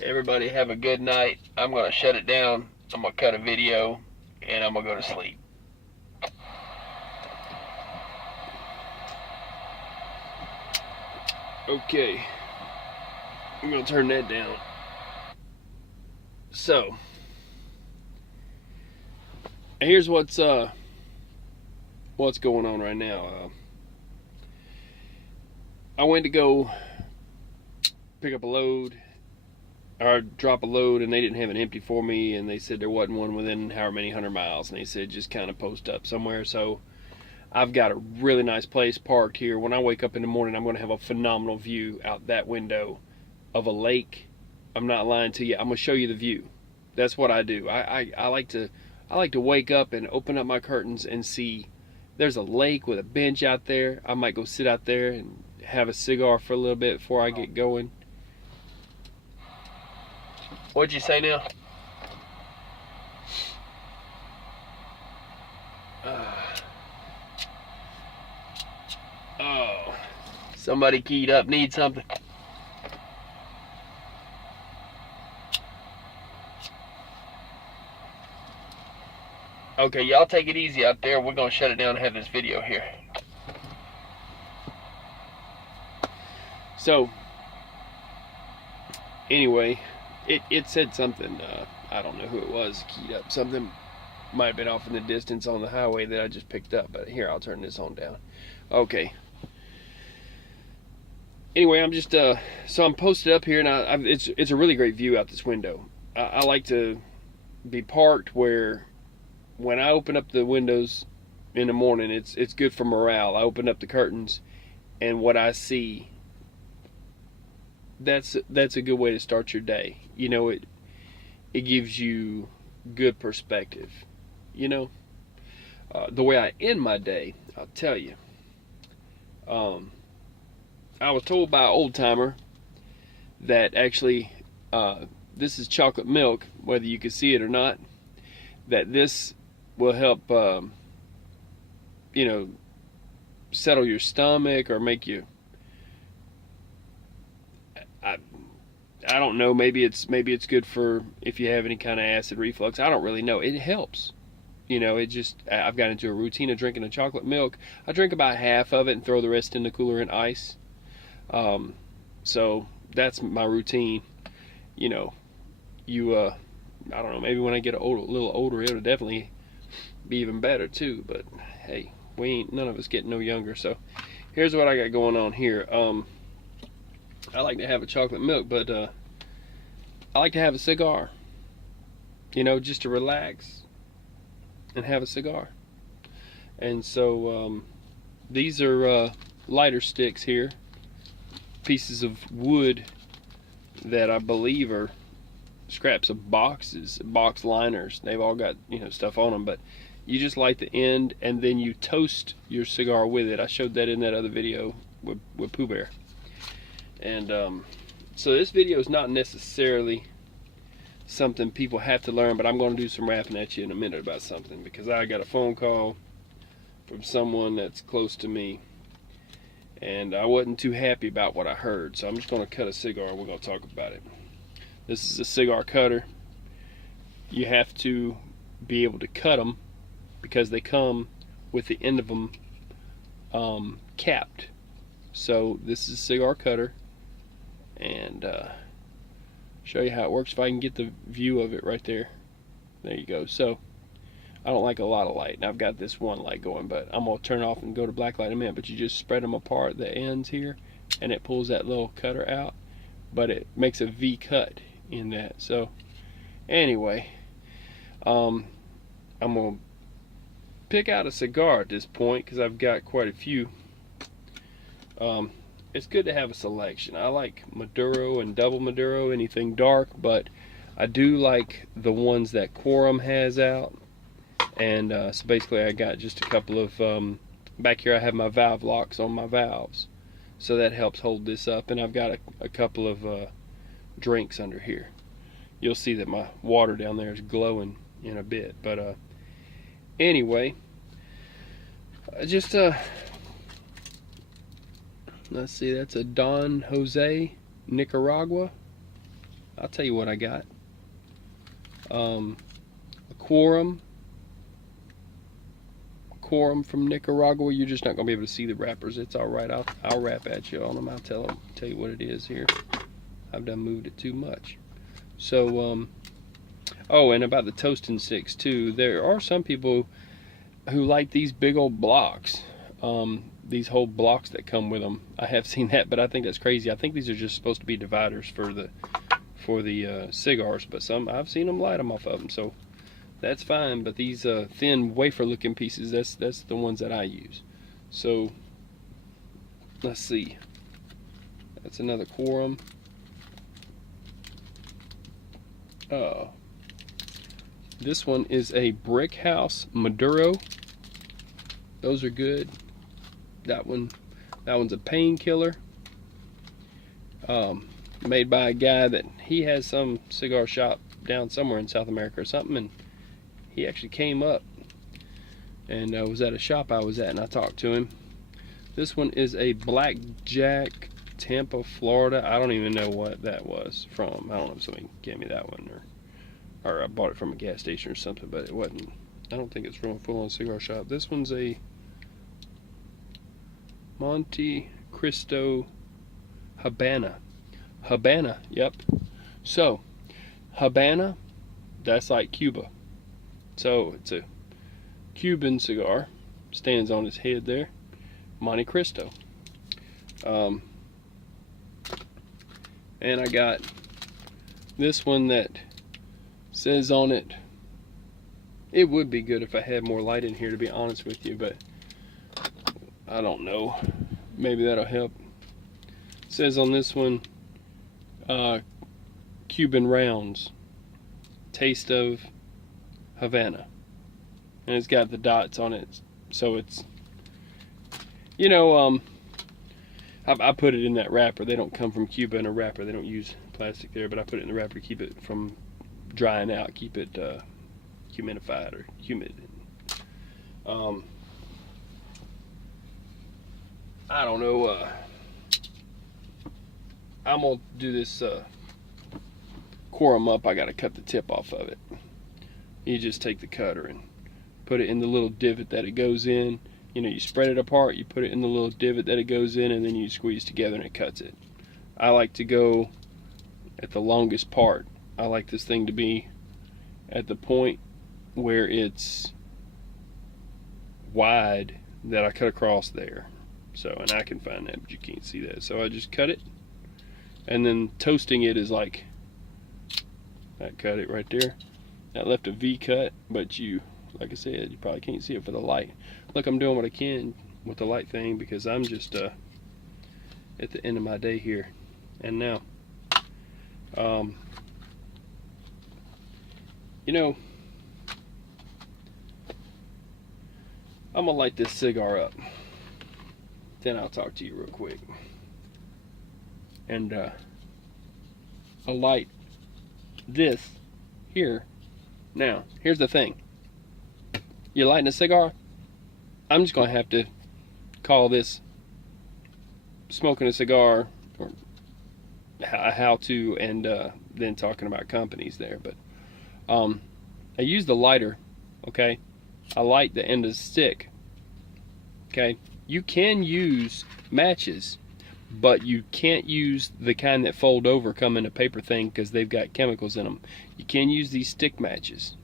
Everybody have a good night. I'm going to shut it down. I'm going to cut a video and I'm going to go to sleep. Okay. I'm going to turn that down. So, here's what's going on right now. I went to go pick up a load or drop a load, and they didn't have it empty for me, and they said there wasn't one within however many 100 miles, and they said just kind of post up somewhere. So I've got a really nice place parked here. When I wake up in the morning, I'm going to have a phenomenal view out that window of a lake. I'm not lying to you. I'm going to show you the view. That's what I do. I like to wake up and open up my curtains and see there's a lake with a bench out there. I might go sit out there and have a cigar for a little bit before I get going. What'd you say now? Oh, somebody keyed up. Need something? Okay, y'all take it easy out there. We're gonna shut it down and have this video here. So, anyway, it said something. I don't know who it was keyed up. Something might have been off in the distance on the highway that I just picked up. But here, I'll turn this on down. Okay. Anyway, I'm just so I'm posted up here, and it's a really great view out this window. I like to be parked where when I open up the windows in the morning, it's good for morale. I open up the curtains, and what I see, that's a good way to start your day. You know, it gives you good perspective. You know, the way I end my day, I'll tell you. I was told by an old timer that actually this is chocolate milk, whether you can see it or not, that this will help settle your stomach or make you, I don't know, maybe it's good for if you have any kind of acid reflux. I don't really know. It helps. You know, I've got into a routine of drinking the chocolate milk. I drink about half of it and throw the rest in the cooler in ice. So that's my routine. You know, I don't know, maybe when I get a little older, it'll definitely be even better too. But hey, none of us getting no younger. So here's what I got going on here. I like to have a chocolate milk, but I like to have a cigar. You know, just to relax and have a cigar. And so these are lighter sticks here, pieces of wood that I believe are scraps of box liners. They've all got, you know, stuff on them, but you just light the end and then you toast your cigar with it. I showed that in that other video with Pooh Bear. And so this video is not necessarily something people have to learn, but I'm going to do some rapping at you in a minute about something, because I got a phone call from someone that's close to me, and I wasn't too happy about what I heard. So I'm just going to cut a cigar and we're going to talk about it. This is a cigar cutter. You have to be able to cut them because they come with the end of them capped. So this is a cigar cutter, and show you how it works if I can get the view of it right there. There you go. So I don't like a lot of light, and I've got this one light going, but I'm going to turn it off and go to black light in a minute. But you just spread them apart, the ends here, and it pulls that little cutter out, but it makes a V cut in that. So anyway, I'm going to pick out a cigar at this point because I've got quite a few. It's good to have a selection. I like Maduro and double Maduro, anything dark, but I do like the ones that Quorum has out. And so basically I got just a couple of, back here I have my valve locks on my valves, so that helps hold this up. And I've got a couple of drinks under here. You'll see that my water down there is glowing in a bit. But anyway, just let's see, that's a Don Jose Nicaragua. I'll tell you what I got. A quorum from Nicaragua. You're just not gonna be able to see the wrappers. It's all right. I'll wrap at you on them. I'll tell you what it is here. I've done moved it too much. So oh, and about the toasting sticks too. There are some people who like these big old blocks. These whole blocks that come with them. I have seen that, but I think that's crazy. I think these are just supposed to be dividers for the cigars, but I've seen them light them off of them, so that's fine. But these thin wafer looking pieces, that's the ones that I use. So let's see, that's another quorum. This one is a Brick House Maduro. Those are good. That one's a painkiller. Made by a guy that he has some cigar shop down somewhere in South America or something, and he actually came up and was at a shop I was at, and I talked to him. This one is a Blackjack, Tampa, Florida. I don't even know what that was from. I don't know if somebody gave me that one, or I bought it from a gas station or something, but it wasn't. I don't think it's from a full-on cigar shop. This one's a Monte Cristo Habana. Habana, yep. So, Habana, that's like Cuba. So, it's a Cuban cigar. Stands on its head there. Monte Cristo. And I got this one that says on it, it would be good if I had more light in here, to be honest with you, but I don't know. Maybe that'll help. It says on this one, Cuban Rounds, Taste of Havana. And it's got the dots on it. So it's, you know, I put it in that wrapper. They don't come from Cuba in a wrapper. They don't use plastic there, but I put it in the wrapper to keep it from drying out, keep it humidified or humid. I don't know. I'm gonna do this quorum up. I gotta cut the tip off of it. You just take the cutter and put it in the little divot that it goes in. You know, you spread it apart, you put it in the little divot that it goes in, and then you squeeze together and it cuts it. I like to go at the longest part. I like this thing to be at the point where it's wide that I cut across there. So, and I can find that, but you can't see that. So I just cut it, and then toasting it is like that. Cut it right there. That left a V cut, but you, like I said, you probably can't see it for the light. Look, I'm doing what I can with the light thing because I'm just at the end of my day here. And now, you know, I'm gonna light this cigar up. Then I'll talk to you real quick. And I'll light this here. Now, here's the thing. You're lighting a cigar? I'm just going to have to call this smoking a cigar, or how to, and then talking about companies there. But I use the lighter, okay? I light the end of the stick, okay? You can use matches, but you can't use the kind that fold over, come in a paper thing, because they've got chemicals in them. You can use these stick matches,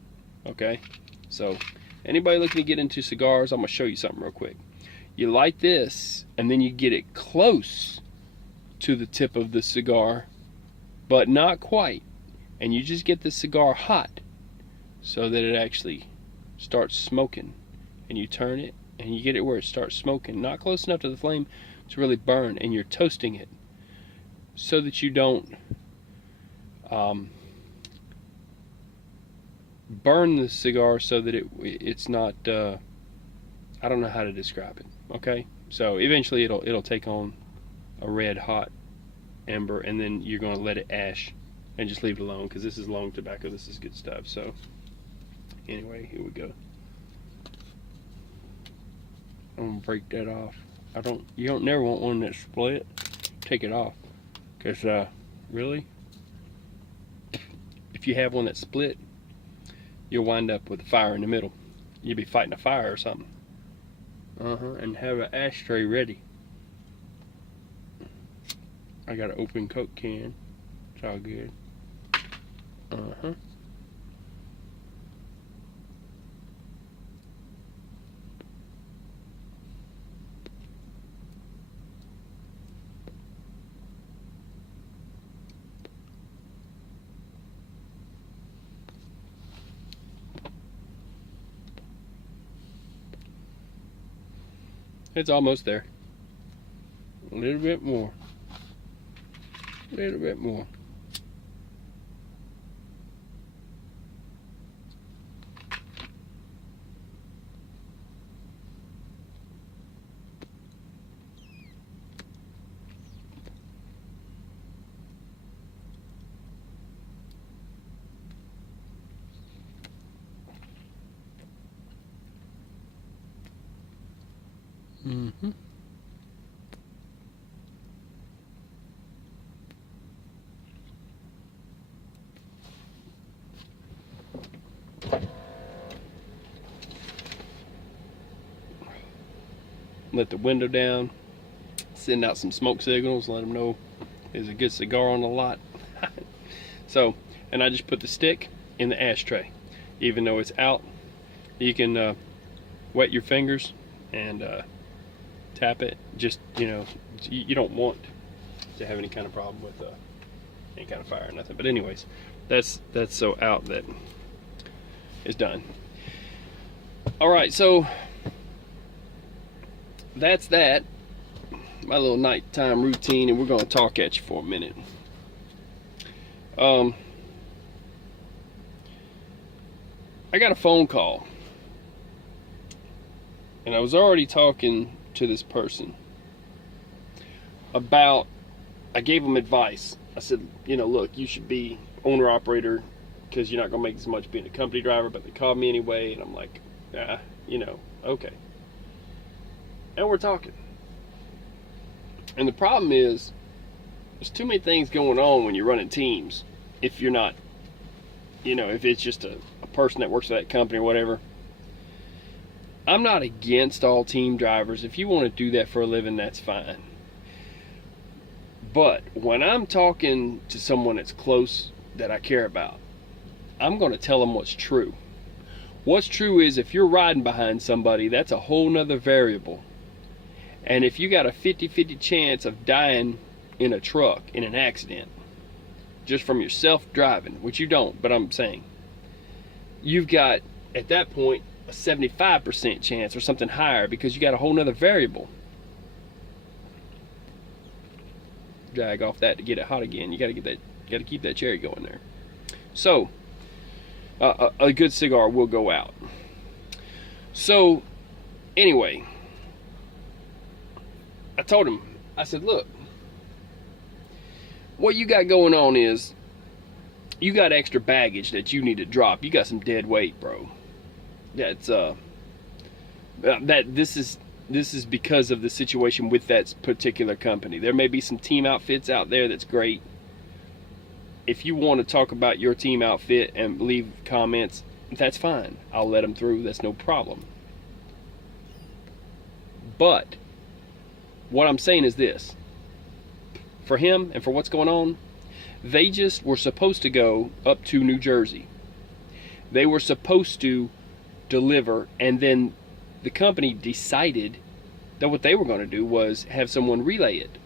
okay? So anybody looking to get into cigars, I'm going to show you something real quick. You light this, and then you get it close to the tip of the cigar, but not quite. And you just get the cigar hot so that it actually starts smoking. And you turn it, and you get it where it starts smoking. Not close enough to the flame to really burn, and you're toasting it so that you don't burn the cigar, so that it's not I don't know how to describe it, okay? So eventually it'll take on a red hot ember, and then you're going to let it ash and just leave it alone, because this is long tobacco. This is good stuff. So anyway, here we go. I'm gonna break that off. You don't never want one that's split. Take it off, because really, you have one that's split, you'll wind up with a fire in the middle. You'll be fighting a fire or something. And have an ashtray ready. I got an open Coke can. It's all good. It's almost there. A little bit more. A little bit more. Let the window down, send out some smoke signals, let them know there's a good cigar on the lot. So, and I just put the stick in the ashtray. Even though it's out, you can wet your fingers and tap it. Just, you don't want to have any kind of problem with any kind of fire or nothing. But anyways, that's so out that it's done. All right, so that's that, my little nighttime routine, and we're going to talk at you for a minute. I got a phone call, and I was already talking to this person about, I gave them advice. I said, look, you should be owner operator because you're not going to make as much being a company driver, but they called me anyway, and I'm like, okay. And we're talking. And the problem is, there's too many things going on when you're running teams. If you're not, if it's just a person that works for that company or whatever. I'm not against all team drivers. If you want to do that for a living, that's fine. But when I'm talking to someone that's close that I care about, I'm going to tell them what's true. What's true is if you're riding behind somebody, that's a whole nother variable. And if you got a 50-50 chance of dying in a truck in an accident, just from yourself driving, which you don't, but I'm saying, you've got, at that point, a 75% chance or something higher because you got a whole nother variable. Drag off that to get it hot again. You got to keep that cherry going there. So, a good cigar will go out. So, anyway, I told him, I said, look, what you got going on is you got extra baggage that you need to drop. You got some dead weight, bro. That's this is because of the situation with that particular company. There may be some team outfits out there that's great. If you want to talk about your team outfit and leave comments, that's fine. I'll let them through. That's no problem. But what I'm saying is this. For him and for what's going on, they just were supposed to go up to New Jersey. They were supposed to deliver, and then the company decided that what they were going to do was have someone relay it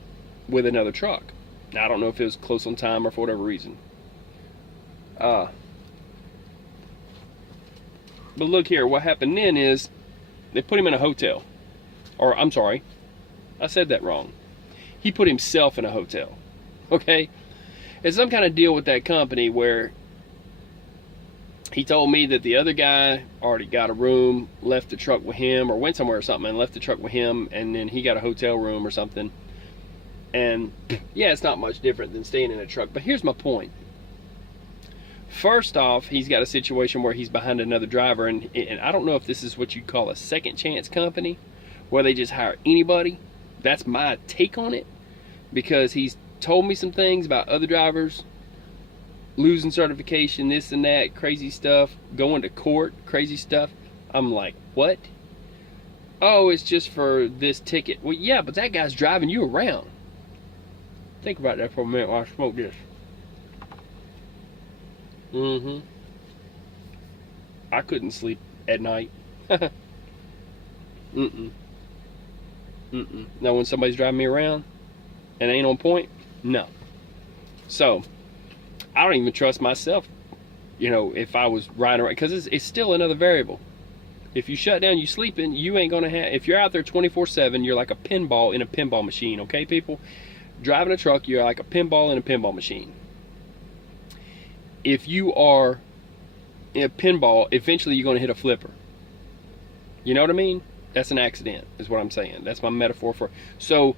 with another truck. Now, I don't know if it was close on time or for whatever reason. But look here, what happened then is they put him in a hotel. Or, I'm sorry, I said that wrong. He put himself in a hotel. Okay? It's some kind of deal with that company where he told me that the other guy already got a room, left the truck with him, or went somewhere or something and left the truck with him, and then he got a hotel room or something. And yeah, it's not much different than staying in a truck. But here's my point. First off, he's got a situation where he's behind another driver, and I don't know if this is what you call a second chance company, where they just hire anybody. That's my take on it, because he's told me some things about other drivers losing certification, this and that, crazy stuff, going to court, crazy stuff. I'm like, what? Oh, it's just for this ticket. Well, yeah, but that guy's driving you around. Think about that for a minute while I smoke this. I couldn't sleep at night. Now, when somebody's driving me around and ain't on point, no. So, I don't even trust myself, if I was riding around, because it's still another variable. If you shut down, you sleeping, you ain't gonna have, if you're out there 24/7, you're like a pinball in a pinball machine, okay, people? Driving a truck, you're like a pinball in a pinball machine. If you are in a pinball, eventually you're gonna hit a flipper. You know what I mean? That's an accident, is what I'm saying. That's my metaphor for. So,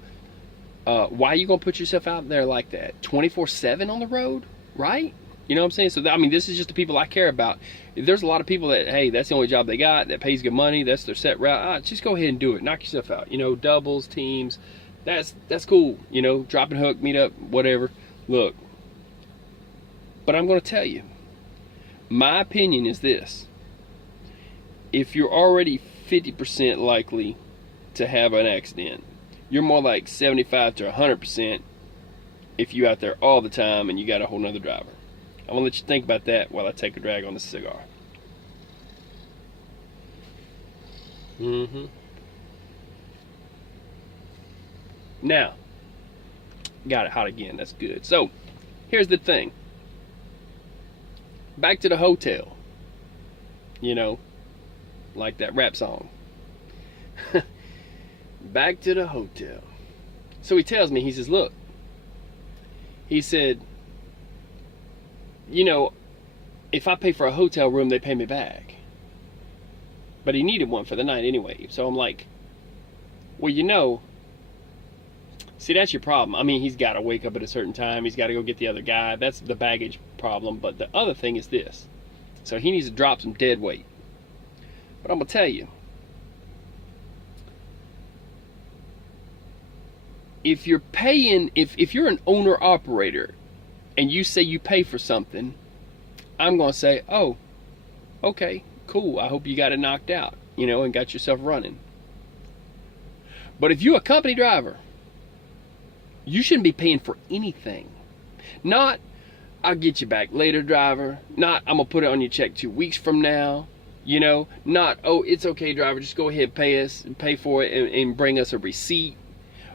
why are you gonna put yourself out there like that, 24/7 on the road, right? You know what I'm saying? So, this is just the people I care about. There's a lot of people that, hey, that's the only job they got, that pays good money, that's their set route. Just go ahead and do it. Knock yourself out. Doubles, teams, that's cool. Drop and hook, meet up, whatever. Look, but I'm gonna tell you, my opinion is this: if you're already 50% likely to have an accident, you're more like 75 to 100% if you're out there all the time and you got a whole nother driver. I'm gonna let you think about that while I take a drag on this cigar. Now, got it hot again. That's good. So, here's the thing. Back to the hotel. Like that rap song. Back to the hotel. So he tells me, he says, look, he said, if I pay for a hotel room, they pay me back. But he needed one for the night anyway. So I'm like, well, see, that's your problem. He's got to wake up at a certain time. He's got to go get the other guy. That's the baggage problem. But the other thing is this. So he needs to drop some dead weight. But I'm going to tell you, if you're paying, if you're an owner-operator and you say you pay for something, I'm going to say, oh, okay, cool. I hope you got it knocked out, and got yourself running. But if you're a company driver, you shouldn't be paying for anything. Not, I'll get you back later, driver. Not, I'm going to put it on your check 2 weeks from now. Not, oh, it's okay, driver, just go ahead, pay for it and bring us a receipt,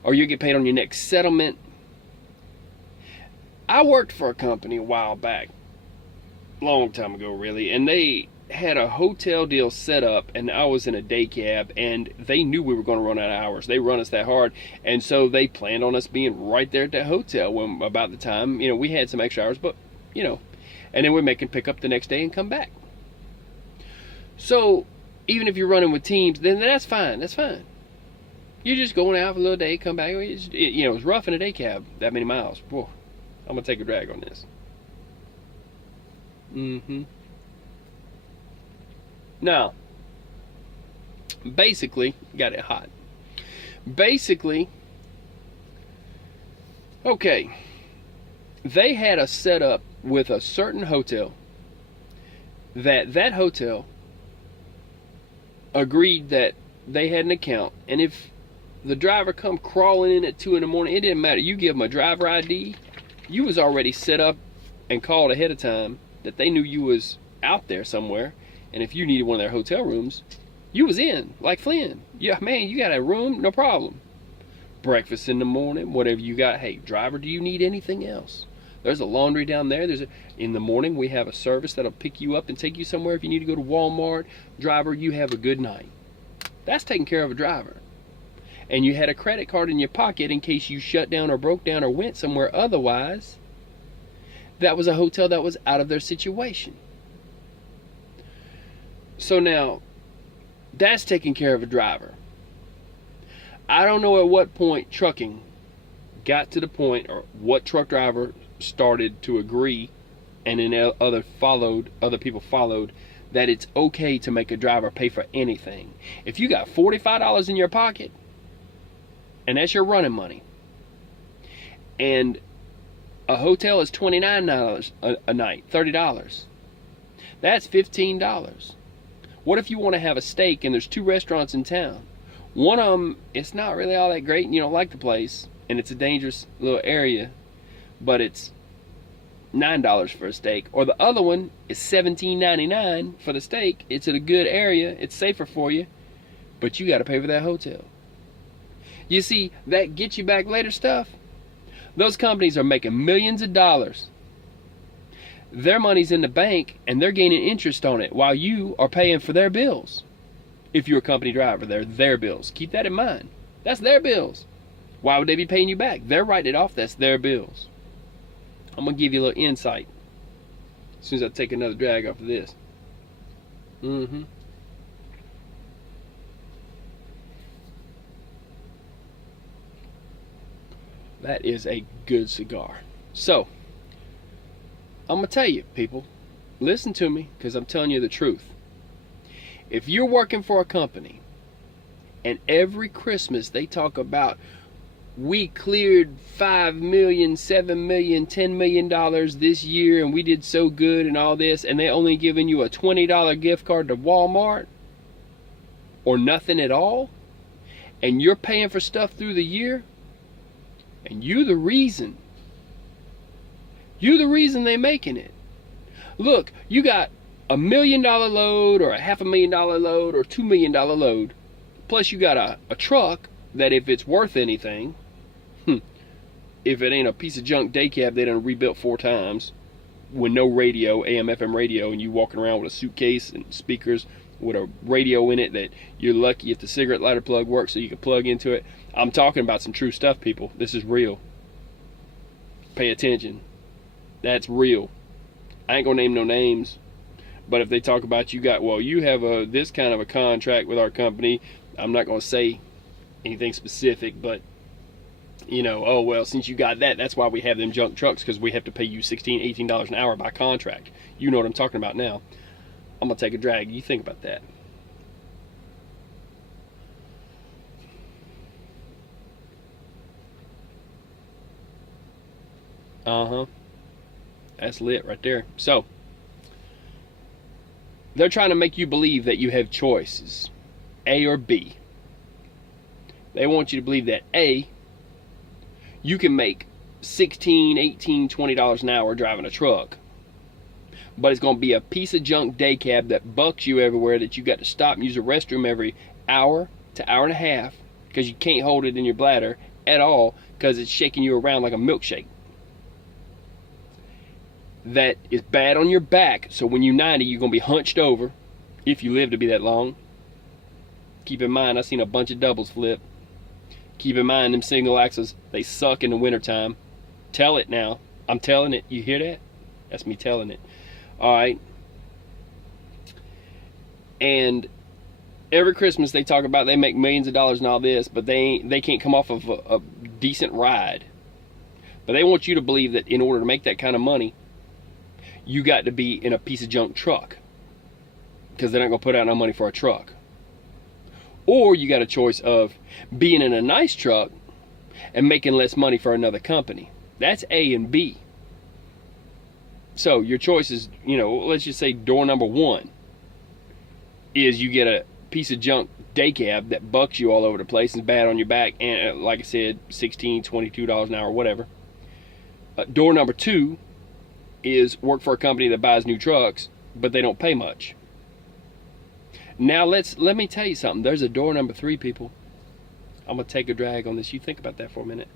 or you'll get paid on your next settlement. I worked for a company a while back, long time ago really, and they had a hotel deal set up, and I was in a day cab, and they knew we were going to run out of hours. They run us that hard, and so they planned on us being right there at that hotel when about the time, we had some extra hours, but, and then we're making pick up the next day and come back. So, even if you're running with teams, then that's fine. That's fine. You're just going out for a little day, come back. It's rough in a day cab, that many miles. Whoa, I'm going to take a drag on this. Now, basically, got it hot. Basically, okay, they had a setup with a certain hotel that hotel agreed that they had an account, and if the driver come crawling in at 2 in the morning, it didn't matter. You give them a driver ID, you was already set up and called ahead of time that they knew you was out there somewhere, and if you needed one of their hotel rooms, you was in, like Flynn. Yeah, man, you got a room, no problem. Breakfast in the morning, whatever you got. Hey, driver, do you need anything else? There's a laundry down there. In the morning, we have a service that'll pick you up and take you somewhere if you need to go to Walmart. Driver, you have a good night. That's taking care of a driver. And you had a credit card in your pocket in case you shut down or broke down or went somewhere otherwise. That was a hotel that was out of their situation. So now, that's taking care of a driver. I don't know at what point trucking got to the point, or what truck driver started to agree, and then other people followed, that it's okay to make a driver pay for anything. If you got $45 in your pocket, and that's your running money, and A hotel is $29 a night, $30. That's $15. What if you want to have a steak and there's 2 restaurants in town? One of them, it's not really all that great and you don't like the place, and it's a dangerous little area, but it's $9 for a steak. Or the other one is $17.99 for the steak. It's in a good area, it's safer for you, but you got to pay for that hotel. You see, that get you back later stuff, those companies are making millions of dollars. Their money's in the bank and they're gaining interest on it while you are paying for their bills. If you're a company driver, they're their bills. Keep that in mind. That's their bills. Why would they be paying you back? They're writing it off. That's their bills. I'm going to give you a little insight as soon as I take another drag off of this. That is a good cigar. So, I'm going to tell you, people, listen to me because I'm telling you the truth. If you're working for a company and every Christmas they talk about, we cleared $5 million, $7 million, $10 million this year and we did so good and all this, and they only giving you a $20 gift card to Walmart or nothing at all, and you're paying for stuff through the year, and you're the reason they making it. Look, you got $1 million load or a $500,000 load or $2 million load, plus you got a truck that if it's worth anything, if it ain't a piece of junk day cab they done rebuilt 4 times with no radio, AM FM radio, and you walking around with a suitcase and speakers with a radio in it that you're lucky if the cigarette lighter plug works so you can plug into it. I'm talking about some true stuff, people. This is real. Pay attention. That's real. I ain't gonna name no names, but if they talk about you have this kind of a contract with our company, I'm not gonna say anything specific, but oh well, since you got that, that's why we have them junk trucks, because we have to pay you $16, $18 an hour by contract. You know what I'm talking about now. I'm gonna take a drag. You think about that. That's lit right there. So, they're trying to make you believe that you have choices, A or B. They want you to believe that A, you can make $16, $18, $20 an hour driving a truck, but it's going to be a piece of junk day cab that bucks you everywhere, that you got to stop and use a restroom every hour to hour and a half because you can't hold it in your bladder at all because it's shaking you around like a milkshake. That is bad on your back, so when you're 90, you're going to be hunched over if you live to be that long. Keep in mind, I've seen a bunch of doubles flip. Keep in mind, them single axles, they suck in the wintertime. Tell it now. I'm telling it. You hear that? That's me telling it. Alright. And every Christmas they talk about they make millions of dollars and all this, but they can't come off of a decent ride. But they want you to believe that in order to make that kind of money, you got to be in a piece of junk truck, because they're not going to put out no money for a truck. Or you got a choice of being in a nice truck and making less money for another company. That's A and B. So your choice is, let's just say door number 1 is you get a piece of junk day cab that bucks you all over the place and is bad on your back, and like I said, $16, $22 an hour, whatever. Door number 2 is work for a company that buys new trucks, but they don't pay much. Now let me tell you something. There's a door number 3, people. I'm gonna take a drag on this. You think about that for a minute.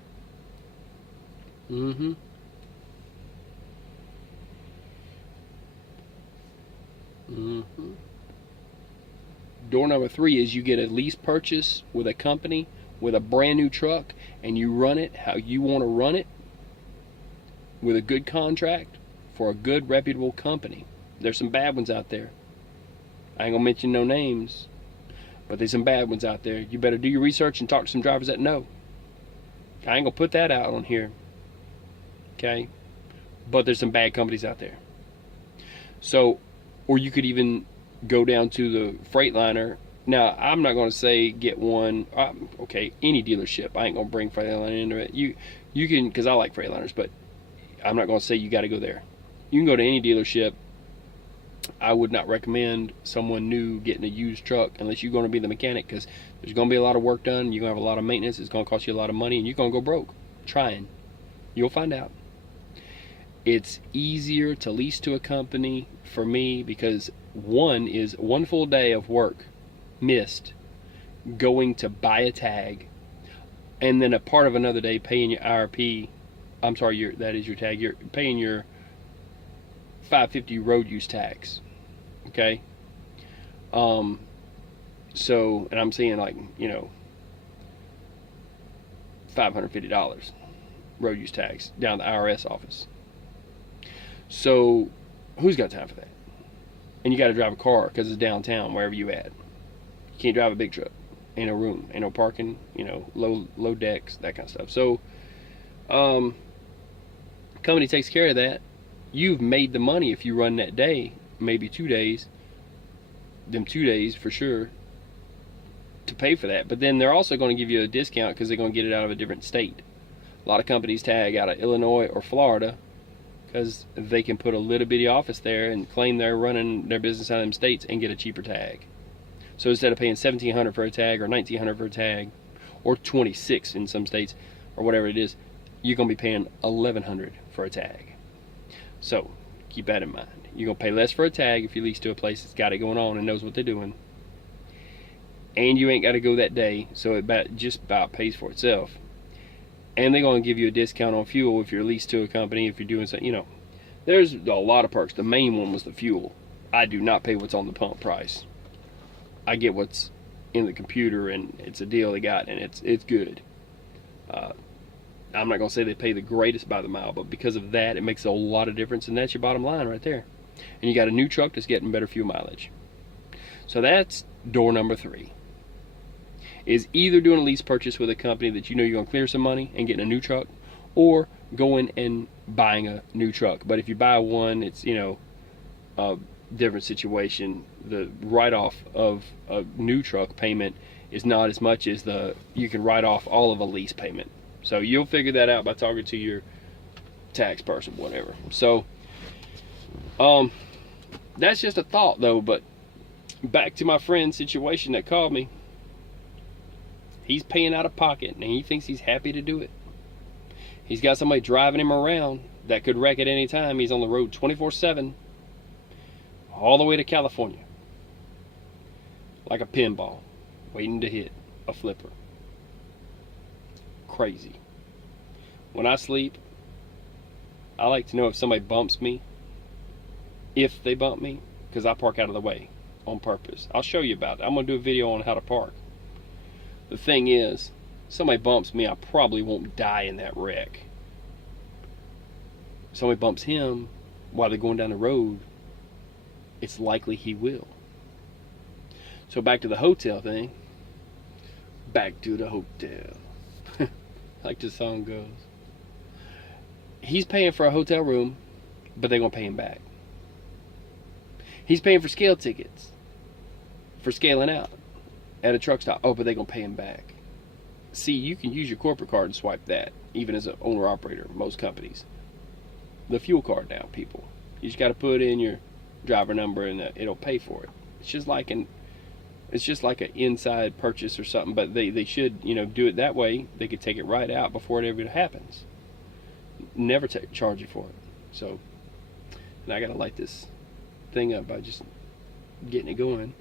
Door number 3 is you get a lease purchase with a company with a brand new truck, and you run it how you want to run it with a good contract for a good reputable company. There's some bad ones out there. I ain't gonna mention no names, but there's some bad ones out there. You better do your research and talk to some drivers that know. I ain't gonna put that out on here, okay? But there's some bad companies out there. So, or you could even go down to the Freightliner. Now, I'm not gonna say get one. Okay, any dealership. I ain't gonna bring Freightliner into it. You can, because I like Freightliners, but I'm not going to say you got to go there. You can go to any dealership. I would not recommend someone new getting a used truck unless you're going to be the mechanic, because there's going to be a lot of work done. You're going to have a lot of maintenance. It's going to cost you a lot of money, and you're going to go broke trying. You'll find out. It's easier to lease to a company for me because one is one full day of work missed going to buy a tag, and then a part of another day paying your IRP. I'm sorry, that is your tag. You're paying your 550 road use tax. Okay. So, and I'm saying like, $550 road use tax down the IRS office. So who's got time for that? And you got to drive a car because it's downtown wherever you at. You can't drive a big truck. Ain't no room, ain't no parking, low decks, that kind of stuff. So company takes care of that. You've made the money if you run that day, maybe 2 days, them 2 days for sure, to pay for that. But then they're also going to give you a discount because they're going to get it out of a different state. A lot of companies tag out of Illinois or Florida because they can put a little bitty office there and claim they're running their business out of them states and get a cheaper tag. So instead of paying $1,700 for a tag or $1,900 for a tag, or $26 in some states, or whatever it is, you're going to be paying $1,100 for a tag. So keep that in mind. You're going to pay less for a tag if you lease to a place that's got it going on and knows what they're doing. And you ain't got to go that day, so it just about pays for itself. And they're going to give you a discount on fuel if you're leased to a company, if you're doing something, There's a lot of perks. The main one was the fuel. I do not pay what's on the pump price. I get what's in the computer, and it's a deal they got, and it's good. I'm not going to say they pay the greatest by the mile, but because of that, it makes a lot of difference, and that's your bottom line right there. And you got a new truck that's getting better fuel mileage. So that's door number 3. Is either doing a lease purchase with a company that you're going to clear some money and getting a new truck, or going and buying a new truck. But if you buy one, it's, a different situation. The write-off of a new truck payment is not as much as you can write off all of a lease payment. So you'll figure that out by talking to your tax person, whatever. So that's just a thought though. But back to my friend's situation that called me. He's paying out of pocket, and he thinks he's happy to do it. He's got somebody driving him around that could wreck at any time. He's on the road 24/7, all the way to California, like a pinball, waiting to hit a flipper. Crazy. When I sleep, I like to know if somebody bumps me, if they bump me, because I park out of the way on purpose. I'll show you about it. I'm going to do a video on how to park. The thing is, somebody bumps me, I probably won't die in that wreck. If somebody bumps him while they're going down the road, it's likely he will. So back to the hotel thing. Back to the hotel. Like the song goes. He's paying for a hotel room, but they're going to pay him back. He's paying for scale tickets for scaling out at a truck stop. Oh, but they're going to pay him back. See, you can use your corporate card and swipe that, even as an owner-operator, most companies. The fuel card now, people. You just got to put in your driver number and it'll pay for it. It's just like an inside purchase or something, but they should, do it that way. They could take it right out before it ever happens. Never charge you for it. So, now I got to light this thing up by just getting it going.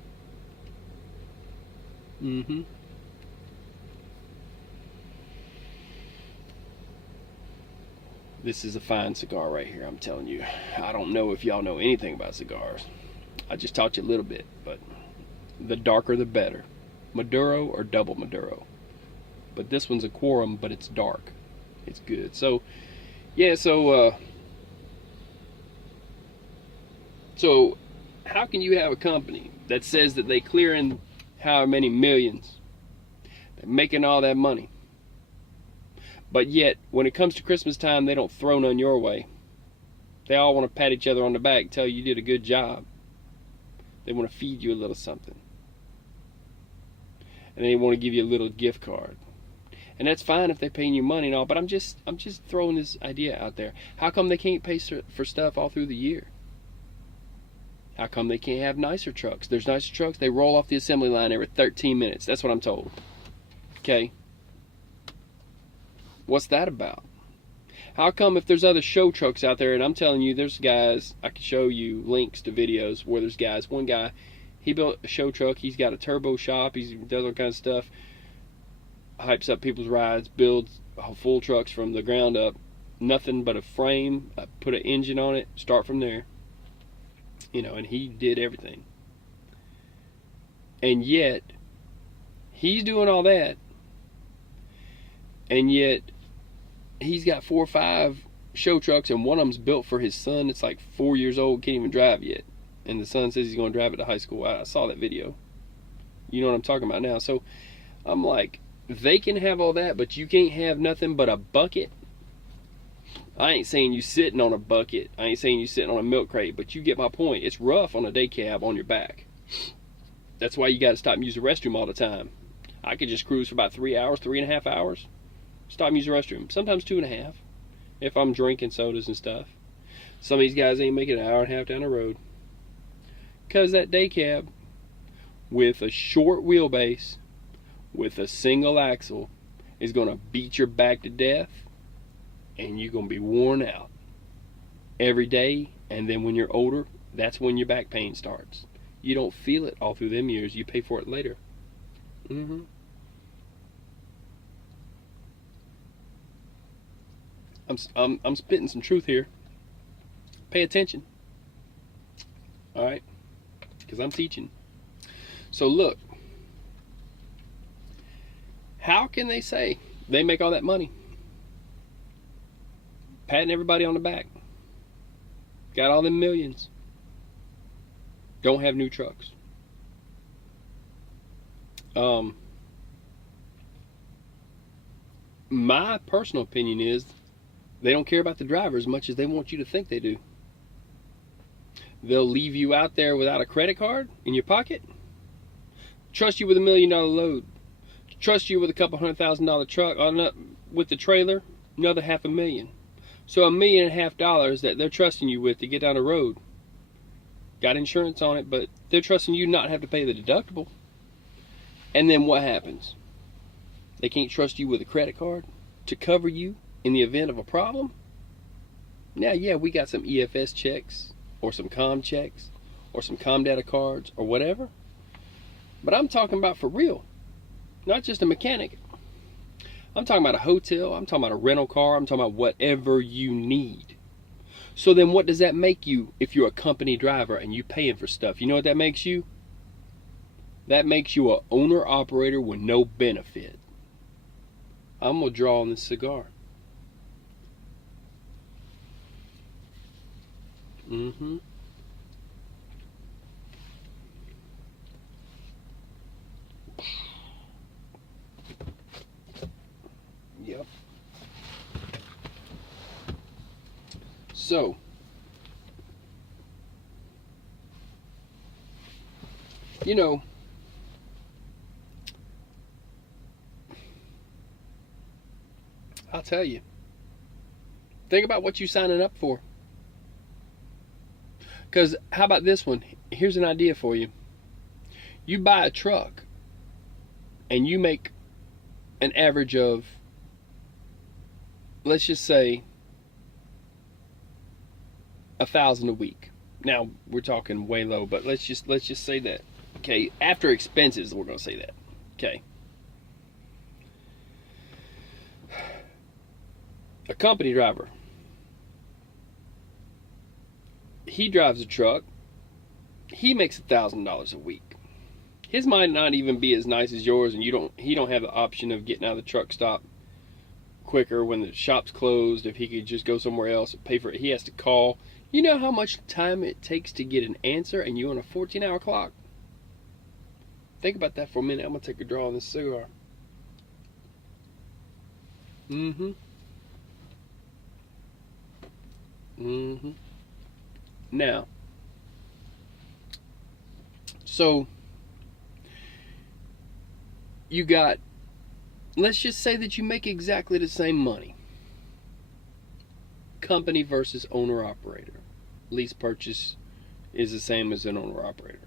This is a fine cigar right here, I'm telling you. I don't know if y'all know anything about cigars. I just taught you a little bit, but the darker the better. Maduro or double Maduro. But this one's a quorum, but it's dark. It's good. So, yeah, so how can you have a company that says that they clear in however many millions, they're making all that money, but yet when it comes to Christmas time, they don't throw none your way? They all want to pat each other on the back, tell you did a good job. They want to feed you a little something, and they want to give you a little gift card. And that's fine if they're paying you money and all, but I'm just throwing this idea out there. How come they can't pay for stuff all through the year? How come they can't have nicer trucks? There's nicer trucks, they roll off the assembly line every 13 minutes. That's what I'm told. Okay? What's that about? How come if there's other show trucks out there, and I'm telling you, there's guys, I can show you links to videos where there's guys, one guy, he built a show truck, he's got a turbo shop, he does all kinds of stuff, hypes up people's rides, builds full trucks from the ground up, nothing but a frame, put an engine on it, start from there. You know, and he did everything. And yet, he's doing all that, and yet he's got 4 or 5 show trucks, and one of them's built for his son. It's like 4 years old, can't even drive yet. And the son says he's going to drive it to high school. I saw that video. You know what I'm talking about now. So I'm like, they can have all that, but you can't have nothing but a bucket. I ain't saying you sitting on a bucket. I ain't saying you sitting on a milk crate, but you get my point. It's rough on a day cab on your back. That's why you got to stop and use the restroom all the time. I could just cruise for about 3 hours, 3.5 hours. Stop and use the restroom. Sometimes 2.5 if I'm drinking sodas and stuff. Some of these guys ain't making an hour and a half down the road. Because that day cab with a short wheelbase with a single axle is going to beat your back to death, and you're going to be worn out every day. And then when you're older, that's when your back pain starts. You don't feel it all through them years. You pay for it later. I'm spitting some truth here. Pay attention. All right? Because I'm teaching. So look. How can they say they make all that money? Patting everybody on the back. Got all them millions. Don't have new trucks. My personal opinion is they don't care about the driver as much as they want you to think they do. They'll leave you out there without a credit card in your pocket. Trust you with $1 million load. Trust you with a couple $100,000 truck. With the trailer, another $500,000. So $1.5 million that they're trusting you with to get down the road. Got insurance on it, but they're trusting you not have to pay the deductible. And then what happens? They can't trust you with a credit card to cover you in the event of a problem? Now, yeah, we got some EFS checks, or some com checks, or some com data cards, or whatever. But I'm talking about for real. Not just a mechanic. I'm talking about a hotel. I'm talking about a rental car. I'm talking about whatever you need. So then what does that make you if you're a company driver and you paying for stuff? You know what that makes you? That makes you an owner-operator with no benefit. I'm going to draw on this cigar. Yep. So, you know, I'll tell you, think about what you're signing up for. Because how about this one? Here's an idea for you. You buy a truck and you make an average of, let's just say, $1,000 a week. Now we're talking way low, but let's just say that. Okay, after expenses, we're going to say that. Okay. A company driver. He drives a truck. He makes $1,000 a week. His might not even be as nice as yours, and he don't have the option of getting out of the truck stop quicker when the shop's closed. If he could just go somewhere else and pay for it, he has to call. You know how much time it takes to get an answer, and you on a 14-hour clock? Think about that for a minute. I'm gonna take a draw on this cigar. Now, so you got let's just say that you make exactly the same money. Company versus owner-operator. Lease purchase is the same as an owner-operator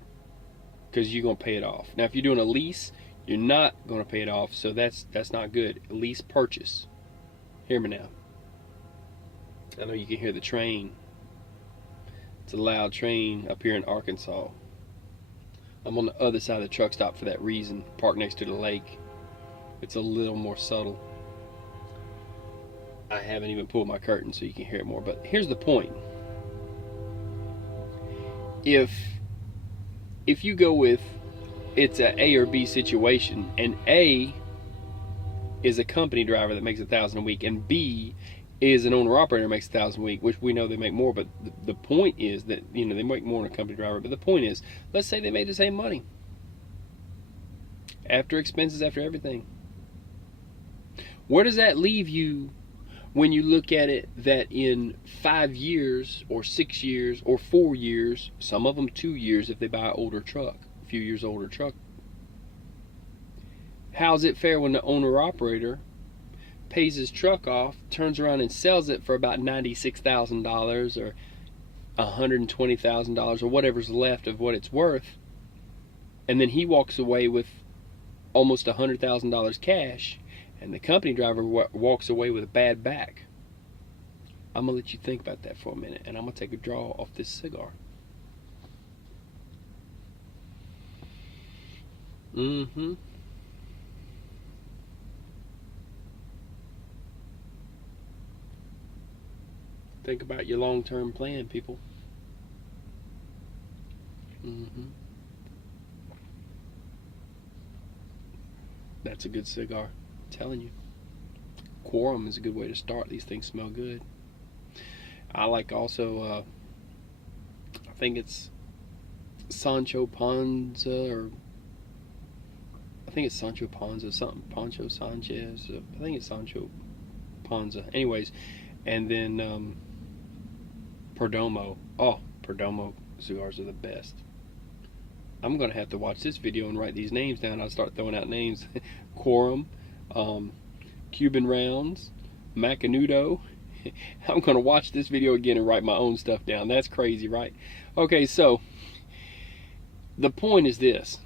because you're going to pay it off. Now, if you're doing a lease, you're not going to pay it off, so that's not good. Lease purchase. Hear me now. I know you can hear the train. It's a loud train up here in Arkansas. I'm on the other side of the truck stop for that reason, parked next to the lake. It's a little more subtle. I haven't even pulled my curtain so you can hear it more, but here's the point. If you go with it's a A or B situation, and A is a company driver that makes $1,000 a week, and B is an owner-operator that makes $1,000 a week, which we know they make more, but the point is that, you know, they make more than a company driver, but the point is, let's say they made the same money. After expenses, after everything. Where does that leave you when you look at it that in 5 years, or 6 years, or 4 years, some of them 2 years if they buy an older truck, a few years older truck? How's it fair when the owner-operator pays his truck off, turns around and sells it for about $96,000 or $120,000 or whatever's left of what it's worth, and then he walks away with almost $100,000 cash, and the company driver walks away with a bad back? I'm going to let you think about that for a minute, and I'm going to take a draw off this cigar. Think about your long-term plan, people. That's a good cigar. I'm telling you. Quorum is a good way to start. These things smell good. I like also, I think it's Sancho Panza, or I think it's Sancho Panza, something, Pancho Sanchez. I think it's Sancho Panza. Anyways, and then Perdomo. Oh, Perdomo cigars are the best. I'm going to have to watch this video and write these names down. I'll start throwing out names. Quorum, Cuban Rounds, Macanudo. I'm going to watch this video again and write my own stuff down. That's crazy, right? Okay, so the point is this.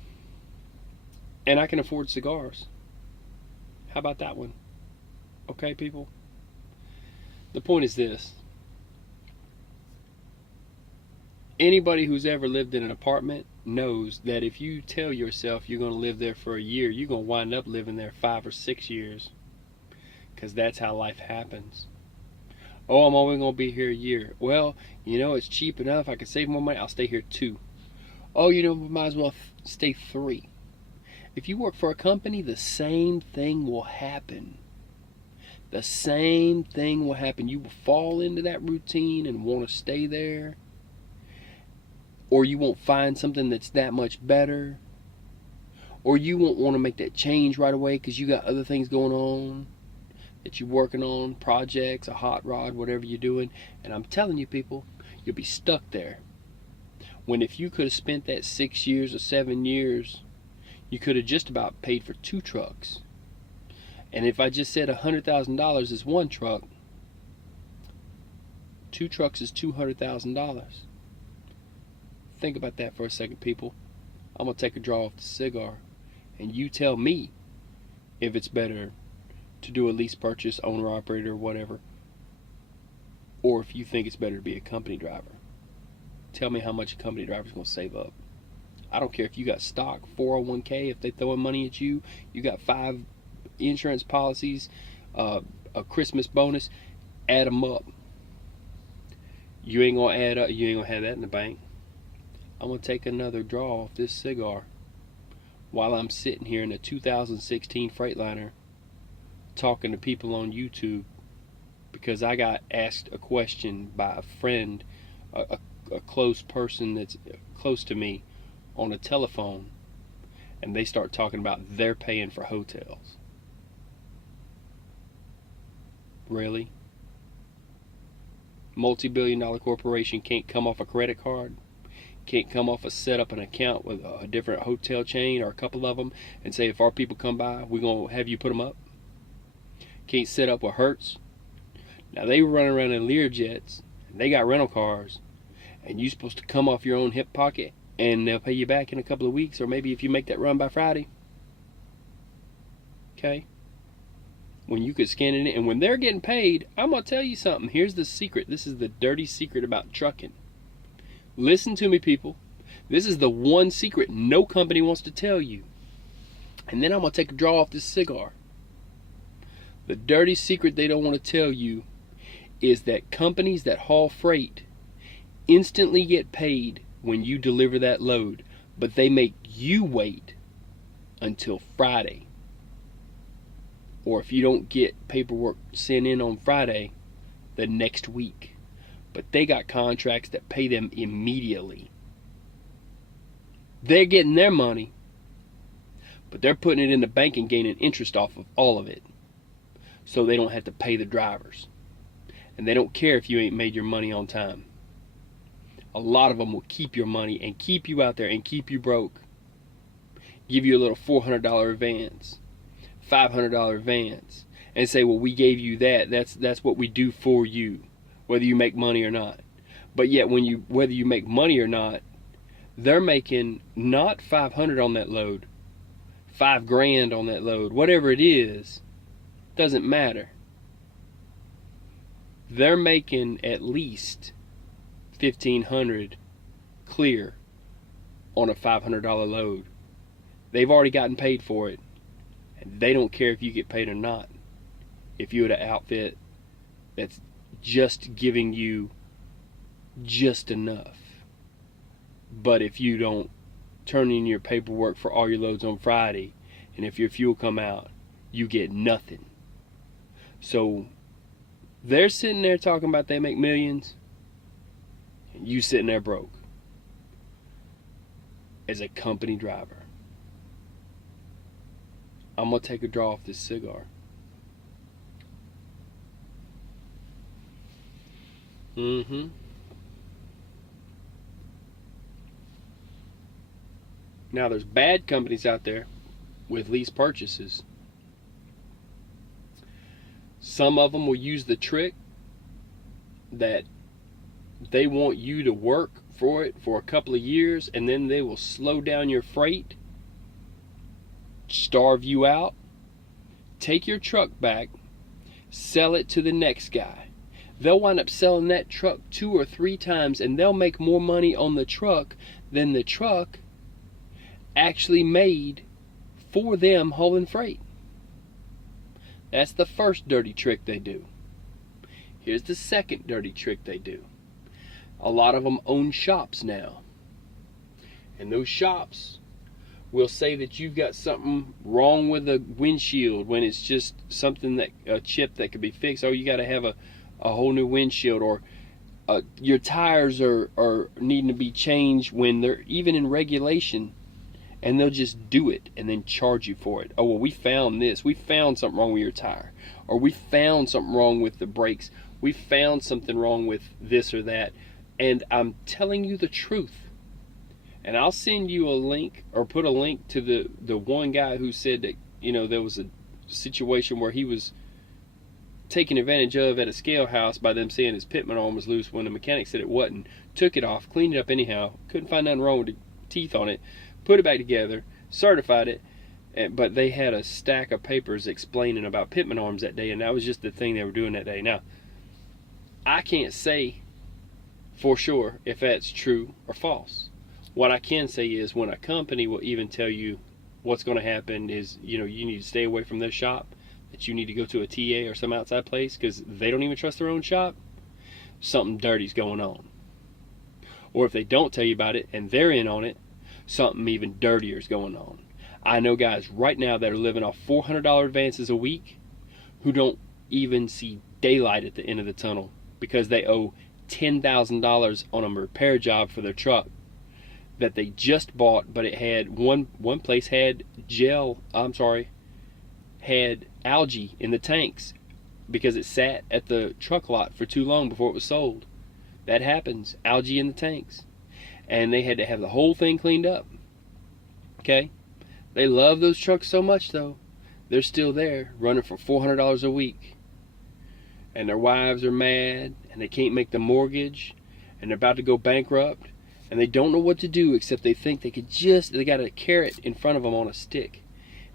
And I can afford cigars. How about that one? Okay, people? The point is this. Anybody who's ever lived in an apartment knows that if you tell yourself you're going to live there for a year, you're going to wind up living there 5 or 6 years. Because that's how life happens. Oh, I'm only going to be here a year. Well, you know, it's cheap enough. I can save more money. I'll stay here 2. Oh, you know, we might as well stay 3. If you work for a company, the same thing will happen. The same thing will happen. You will fall into that routine and want to stay there. Or you won't find something that's that much better. Or you won't want to make that change right away because you got other things going on that you're working on, projects, a hot rod, whatever you're doing. And I'm telling you, people, you'll be stuck there. When if you could have spent that 6 years or 7 years, you could have just about paid for 2 trucks. And if I just said $100,000 is 1 truck, 2 trucks is $200,000. Think about that for a second, people. I'm going to take a draw off the cigar. And you tell me if it's better to do a lease purchase, owner, operator, whatever. Or if you think it's better to be a company driver. Tell me how much a company driver is going to save up. I don't care if you got stock, 401k, if they throwing money at you, you got 5 insurance policies, a Christmas bonus, add them up. You ain't going to add up, you ain't going to have that in the bank. I'm going to take another draw off this cigar while I'm sitting here in a 2016 Freightliner talking to people on YouTube because I got asked a question by a friend, a close person that's close to me, on a telephone, and they start talking about they're paying for hotels. Really? Multi-billion-dollar corporation can't come off a credit card? Can't come off a set up an account with a different hotel chain or a couple of them and say if our people come by, we're going to have you put them up? can't set up with Hertz. Now they run around in Learjets, and they got rental cars, and you're supposed to come off your own hip pocket, and they'll pay you back in a couple of weeks, or maybe if you make that run by Friday. Okay? When you could scan it in, and when they're getting paid, I'm going to tell you something. Here's the secret. This is the dirty secret about trucking. Listen to me, people. This is the one secret no company wants to tell you. And then I'm going to take a draw off this cigar. The dirty secret they don't want to tell you is that companies that haul freight instantly get paid when you deliver that load, but they make you wait until Friday. Or if you don't get paperwork sent in on Friday, the next week. But they got contracts that pay them immediately. They're getting their money, but they're putting it in the bank and gaining interest off of all of it, so they don't have to pay the drivers. And they don't care if you ain't made your money on time. A lot of them will keep your money and keep you out there and keep you broke. Give you a little $400 advance, $500 advance, and say, well, we gave you that. That's what we do for you, whether you make money or not. But yet, whether you make money or not, they're making not 500 on that load, $5,000 on that load, whatever it is, doesn't matter. They're making at least $1,500 clear on a $500 load. They've already gotten paid for it, and they don't care if you get paid or not. If you're an outfit that's just giving you just enough. But if you don't turn in your paperwork for all your loads on Friday, and if your fuel come out, you get nothing. So they're sitting there talking about they make millions, and you sitting there broke as a company driver. I'm going to take a draw off this cigar. Now there's bad companies out there with lease purchases. Some of them will use the trick that they want you to work for it for a couple of years, and then they will slow down your freight, starve you out, take your truck back, sell it to the next guy. They'll wind up selling that truck 2 or 3 times, and they'll make more money on the truck than the truck actually made for them hauling freight. That's the first dirty trick they do. Here's the second dirty trick they do. A lot of them own shops now. And those shops will say that you've got something wrong with the windshield when it's just something that, a chip that could be fixed. Oh, you got to have a whole new windshield, or your tires are needing to be changed when they're even in regulation. And they'll just do it and then charge you for it. Oh, well, we found this. We found something wrong with your tire. Or we found something wrong with the brakes. We found something wrong with this or that. And I'm telling you the truth. And I'll send you a link, or put a link to the one guy who said that, there was a situation where he was taken advantage of at a scale house by them saying his pitman arm was loose when the mechanic said it wasn't. Took it off, cleaned it up anyhow. Couldn't find nothing wrong with the teeth on it. Put it back together, certified it, but they had a stack of papers explaining about pitman arms that day, and that was just the thing they were doing that day. Now, I can't say for sure if that's true or false. What I can say is when a company will even tell you what's going to happen is, you need to stay away from their shop, that you need to go to a TA or some outside place because they don't even trust their own shop, something dirty's going on. Or if they don't tell you about it and they're in on it, something even dirtier is going on. I know guys right now that are living off $400 advances a week who don't even see daylight at the end of the tunnel because they owe $10,000 on a repair job for their truck that they just bought, but it had one place had had algae in the tanks because it sat at the truck lot for too long before it was sold. That happens, algae in the tanks. And they had to have the whole thing cleaned up. Okay? They love those trucks so much though. they're still there running for $400 a week, and their wives are mad, and they can't make the mortgage, and they're about to go bankrupt, and they don't know what to do except they think they got a carrot in front of them on a stick.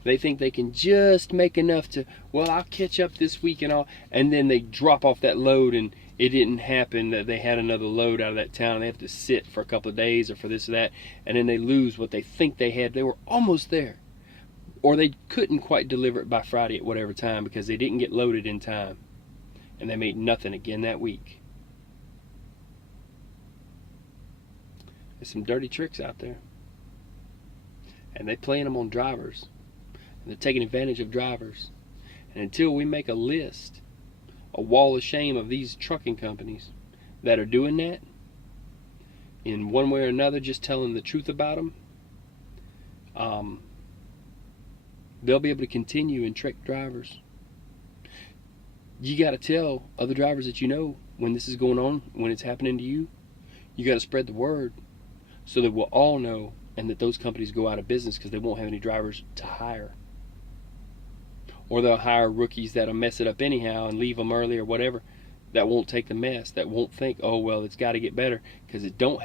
They think they can just make enough to, well, I'll catch up this week and all, and then they drop off that load, and it didn't happen that they had another load out of that town. They have to sit for a couple of days or for this or that, and then they lose what they think they had. They were almost there, or they couldn't quite deliver it by Friday at whatever time because they didn't get loaded in time, and they made nothing again that week. There's some dirty tricks out there, and they're playing them on drivers, and they're taking advantage of drivers. And until we make a list, a wall of shame of these trucking companies that are doing that in one way or another, just telling the truth about them, they'll be able to continue and trick drivers. You got to tell other drivers that you know when this is going on, when it's happening to you. You got to spread the word so that we'll all know, and that those companies go out of business because they won't have any drivers to hire. Or they'll hire rookies that'll mess it up anyhow and leave them early or whatever, that won't take the mess, that won't think, oh, well, it's got to get better, because it don't